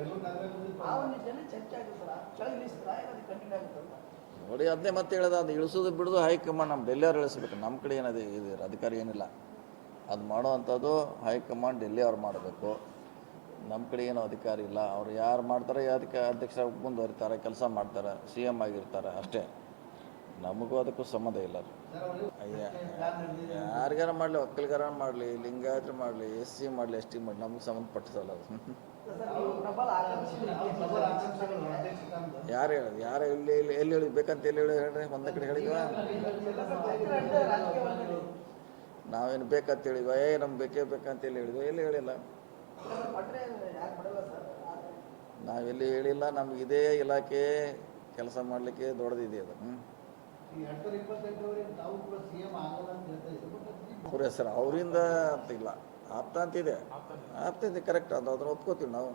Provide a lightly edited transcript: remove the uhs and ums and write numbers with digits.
ಆ ಒಂದು ನಿಟ್ಟಿನಲ್ಲಿ ಚರ್ಚೆ ಆಗುತ್ತಲ್ಲ, ಕೆಳಗಿಳಿಸ್ತಾರ ಅದು ಕಂಟಿನ್ಯೂ ಆಗುತ್ತಲ್ಲ. ನೋಡಿ ಅದನ್ನೇ ಮತ್ತೆ ಹೇಳೋದು, ಅದು ಇಳಿಸೋದು ಬಿಡೋದು ಹೈಕಮಾಂಡ್, ನಮ್ಮ ಡೆಲ್ಲಿಯವ್ರು ಇಳಿಸ್ಬೇಕು. ನಮ್ಮ ಕಡೆ ಏನದು ಇದು ಅಧಿಕಾರ ಏನಿಲ್ಲ. ಅದು ಮಾಡೋವಂಥದ್ದು ಹೈಕಮಾಂಡ್ ಡೆಲ್ಲಿಯವ್ರು ಮಾಡಬೇಕು. ನಮ್ಮ ಕಡೆ ಏನೋ ಅಧಿಕಾರ ಇಲ್ಲ. ಅವ್ರು ಯಾರು ಮಾಡ್ತಾರೆ ಅದಕ್ಕೆ ಅಧ್ಯಕ್ಷ ಮುಂದುವರಿತಾರೆ, ಕೆಲಸ ಮಾಡ್ತಾರೆ, CM ಆಗಿರ್ತಾರೆ ಅಷ್ಟೇ. ನಮಗೂ ಅದಕ್ಕೂ ಸಂಬಂಧ ಇಲ್ಲ. ಯಾರಿಗಾರ ಮಾಡಲಿ, ಒಕ್ಕಲಿಗಾರ ಮಾಡಲಿ, ಲಿಂಗಾಯತರು ಮಾಡಲಿ, SC ಮಾಡಲಿ, ST ಮಾಡಲಿ, ನಮ್ಗೆ ಸಂಬಂಧಪಟ್ಟಿದ್ದಲ್ಲ ಅದು. ಯಾರು ಹೇಳೋದು? ಯಾರು ಎಲ್ಲಿ ಎಲ್ಲಿ ಎಲ್ಲಿ ಹೇಳಿ ಬೇಕಂತ ಎಲ್ಲಿ ಹೇಳಿ ಹೇಳ್ರಿ? ಒಂದೇ ಕಡೆ ಹೇಳಿದ್ವ? ನಾವೇನು ಬೇಕಂತ ಹೇಳಿದ್ವ? ನಮ್ಗೆ ಬೇಕೇ ಬೇಕಂತ ಎಲ್ಲಿ ಹೇಳಿದ್ವಿ? ಎಲ್ಲಿ ಹೇಳಿಲ್ಲ. ನಾವೆಲ್ಲಿ ಹೇಳಿಲ್ಲ. ನಮ್ಗೆ ಇದೇ ಇಲಾಖೆ ಕೆಲಸ ಮಾಡಲಿಕ್ಕೆ ದೊಡ್ಡದಿದೆ ಅದು. ಅವ್ರ ಹೆಸರು ಅವರಿಂದ ಅಂತ ಇಲ್ಲ, ಆಪ್ತ ಅಂತಿದೆ. ಆಪ್ತ ಇದೆ, ಕರೆಕ್ಟ್. ಅದು ಅದನ್ನು ಒಪ್ಕೋತೀವಿ ನಾವು.